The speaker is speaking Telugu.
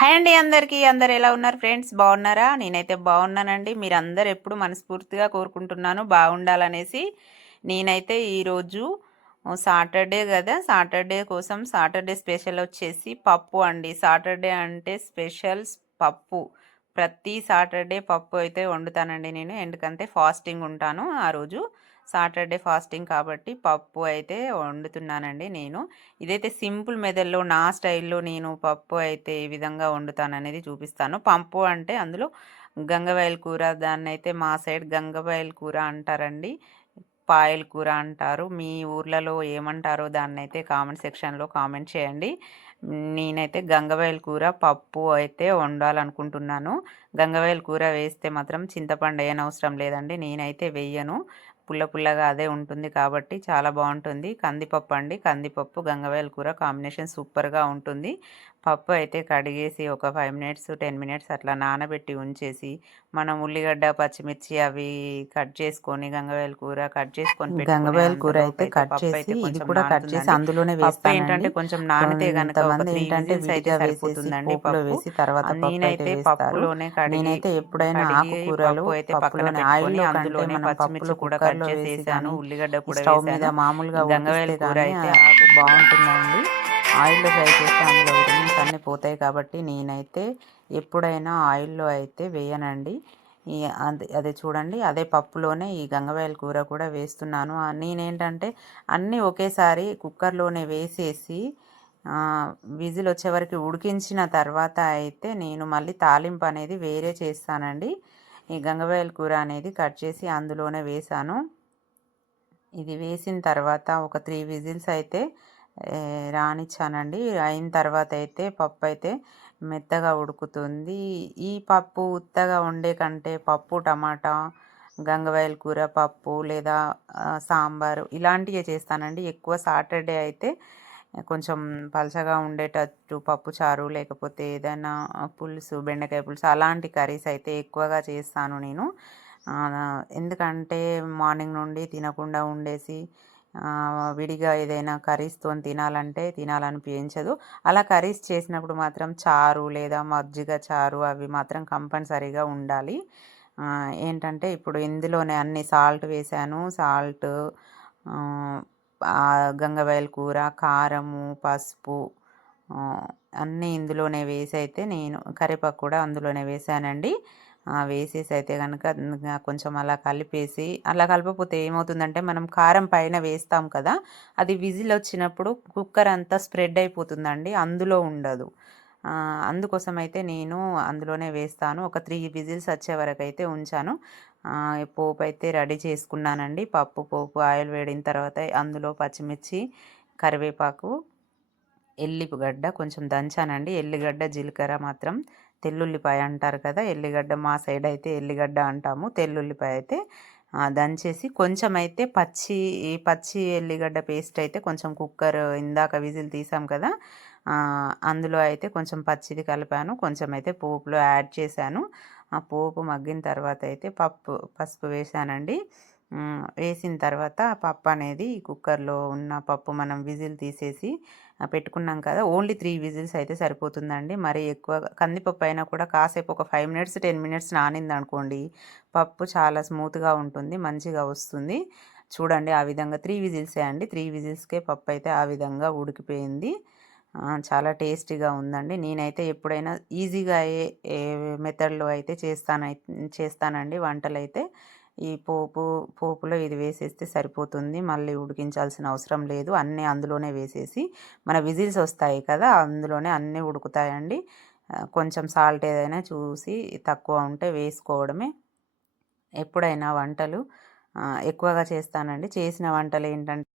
హాయ్ అండి అందరికీ. అందరు ఎలా ఉన్నారు ఫ్రెండ్స్? బాగున్నారా? నేనైతే బాగున్నానండి. మీరు అందరు ఎప్పుడు మనస్ఫూర్తిగా కోరుకుంటున్నాను. బాగుండాలనేసి నేనైతే ఈరోజు సాటర్డే కదా సాటర్డే కోసం సాటర్డే స్పెషల్ వచ్చేసి పప్పు అండి. సాటర్డే అంటే స్పెషల్ పప్పు. ప్రతి సాటర్డే పప్పు అయితే వండుతానండి నేను. ఎందుకంటే ఫాస్టింగ్ ఉంటాను ఆ రోజు. సాటర్డే ఫాస్టింగ్ కాబట్టి పప్పు అయితే వండుతున్నానండి నేను. ఇదైతే సింపుల్ మెథడ్లో నా స్టైల్లో నేను పప్పు అయితే ఏ విధంగా వండుతాను అనేది చూపిస్తాను. పప్పు అంటే అందులో గంగవాయల కూర దాన్ని అయితే మా సైడ్ గంగవాయల కూర అంటారండి. పాయల కూర అంటారు. మీ ఊర్లలో ఏమంటారో దాన్ని అయితే కామెంట్ సెక్షన్లో కామెంట్ చేయండి. నేనైతే గంగవాయల కూర పప్పు అయితే వండాలనుకుంటున్నాను. గంగవాయల కూర వేస్తే మాత్రం చింతపండు వేయనవసరం లేదండి. నేనైతే వేయను. పుల్ల పుల్లగా అదే ఉంటుంది కాబట్టి చాలా బాగుంటుంది. కందిపప్పు అండి. కందిపప్పు గంగవేల కూర కాంబినేషన్ సూపర్గా ఉంటుంది. పప్పు అయితే కడిగేసి ఒక ఫైవ్ మినిట్స్ టెన్ మినిట్స్ అట్లా నానబెట్టి ఉంచేసి మనం ఉల్లిగడ్డ పచ్చిమిర్చి అవి కట్ చేసుకొని గంగవాయల కూర కట్ చేసుకొని గంగవాయల కూర అయితే కట్ చేసి ఇది కూడా కట్ చేసి అందులోనే పప్పు ఏంటంటే కొంచెం నానితే గనక ఏంటంటే అయితే సరిపోతుందండి పప్పులో వేసి తర్వాత నేనైతే పప్పులోనే కడిగి నేనైతే ఎప్పుడైనా ఆకుకూరలు అయితే పప్పులోనే ఆయిల్ అందులోనే మనం పప్పులు కూడా కట్ చేసేసాను ఉల్లిగడ్డ కూడా స్టవ్ మీద మామూలుగా గంగవాయల కూర అయితే బాగుంటుందండి. ఆయిల్లో ఫ్రై చేస్తే అందులో విటమిన్స్ అన్నీ పోతాయి కాబట్టి నేనైతే ఎప్పుడైనా ఆయిల్లో అయితే వేయనండి. అదే అదే చూడండి అదే పప్పులోనే ఈ గంగవాయల కూర కూడా వేస్తున్నాను. నేనేంటంటే అన్నీ ఒకేసారి కుక్కర్లోనే వేసేసి విజిల్ వచ్చే వరకు ఉడికించిన తర్వాత అయితే నేను మళ్ళీ తాలింపు అనేది వేరే చేస్తానండి. ఈ గంగవాయల కూర అనేది కట్ చేసి అందులోనే వేసాను. ఇది వేసిన తర్వాత ఒక త్రీ విజిల్స్ అయితే రానిచ్చానండి. అయిన తర్వాత అయితే పప్పు అయితే మెత్తగా ఉడుకుతుంది. ఈ పప్పు ఉత్తగా ఉండే కంటే పప్పు టమాటా గంగవాయల కూర పప్పు లేదా సాంబారు ఇలాంటివే చేస్తానండి. ఎక్కువ సాటర్డే అయితే కొంచెం పలచగా ఉండేటట్టు పప్పు చారు లేకపోతే ఏదైనా పులుసు బెండకాయ పులుసు అలాంటి కర్రీస్ అయితే ఎక్కువగా చేస్తాను నేను. ఎందుకంటే మార్నింగ్ నుండి తినకుండా ఉండేసి విడిగా ఏదైనా కర్రీస్తో తినాలంటే తినాలనిపించదు. అలా కర్రీస్ చేసినప్పుడు మాత్రం చారు లేదా మజ్జిగ చారు అవి మాత్రం కంపల్సరీగా ఉండాలి. ఏంటంటే ఇప్పుడు ఇందులోనే అన్ని సాల్ట్ వేసాను. సాల్ట్ గంగవైల్ కూర కారము పసుపు అన్నీ ఇందులోనే వేసి అయితే నేను కరివేపాకు కూడా అందులోనే వేసానండి. వేసేసి అయితే కనుక కొంచెం అలా కలిపేసి అలా కలపకపోతే ఏమవుతుందంటే మనం కారం పైన వేస్తాం కదా అది విజిల్ వచ్చినప్పుడు కుక్కర్ అంతా స్ప్రెడ్ అయిపోతుందండి అందులో ఉండదు. అందుకోసం అయితే నేను అందులోనే వేస్తాను. ఒక త్రీ విజిల్స్ వచ్చే వరకు అయితే ఉంచాను. పోపు అయితే రెడీ చేసుకున్నానండి. పప్పు పోపు ఆయిల్ వేడిన తర్వాత అందులో పచ్చిమిర్చి కరివేపాకు ఎల్లిగడ్డ కొంచెం దంచానండి. ఎల్లిగడ్డ జీలకర్ర మాత్రం తెల్లుల్లిపాయ అంటారు కదా ఎల్లిగడ్డ మా సైడ్ అయితే ఎల్లిగడ్డ అంటాము. తెల్లుల్లిపాయ అయితే దంచేసి కొంచెం అయితే పచ్చి పచ్చి ఎల్లిగడ్డ పేస్ట్ అయితే కొంచెం కుక్కర్ ఇందాక విజిల్ తీసాం కదా అందులో అయితే కొంచెం పచ్చిది కలిపాను. కొంచెం అయితే పోపులో యాడ్ చేశాను. ఆ పోపు మగ్గిన తర్వాత అయితే పప్పు పసుపు వేసానండి వేసిన తర్వాత పప్పు అనేది కుక్కర్లో ఉన్న పప్పు మనం విజిల్ తీసేసి పెట్టుకున్నాం కదా! ఓన్లీ త్రీ విజిల్స్ అయితే సరిపోతుందండి. మరి ఎక్కువ కందిపప్పు అయినా కూడా కాసేపు ఒక ఫైవ్ మినిట్స్ టెన్ మినిట్స్ నానింది అనుకోండి పప్పు చాలా స్మూత్గా ఉంటుంది మంచిగా వస్తుంది. చూడండి ఆ విధంగా త్రీ విజిల్సే అండి. త్రీ విజిల్స్కే పప్పు అయితే ఆ విధంగా ఉడికిపోయింది. చాలా టేస్టీగా ఉందండి. నేనైతే ఎప్పుడైనా ఈజీగా ఏ మెథడ్లో అయితే చేస్తాను చేస్తానండి వంటలు అయితే ఈ పోపు పోపులో ఇది వేసేస్తే సరిపోతుంది. మళ్ళీ ఉడికించాల్సిన అవసరం లేదు. అన్నీ అందులోనే వేసేసి మన విజిల్స్ వస్తాయి కదా అందులోనే అన్నీ ఉడుకుతాయండి. కొంచెం సాల్ట్ ఏదైనా చూసి తక్కువ ఉంటే వేసుకోవడమే. ఎప్పుడైనా వంటలు ఎక్కువగా చేస్తానండి. చేసిన వంటలు ఏంటంటే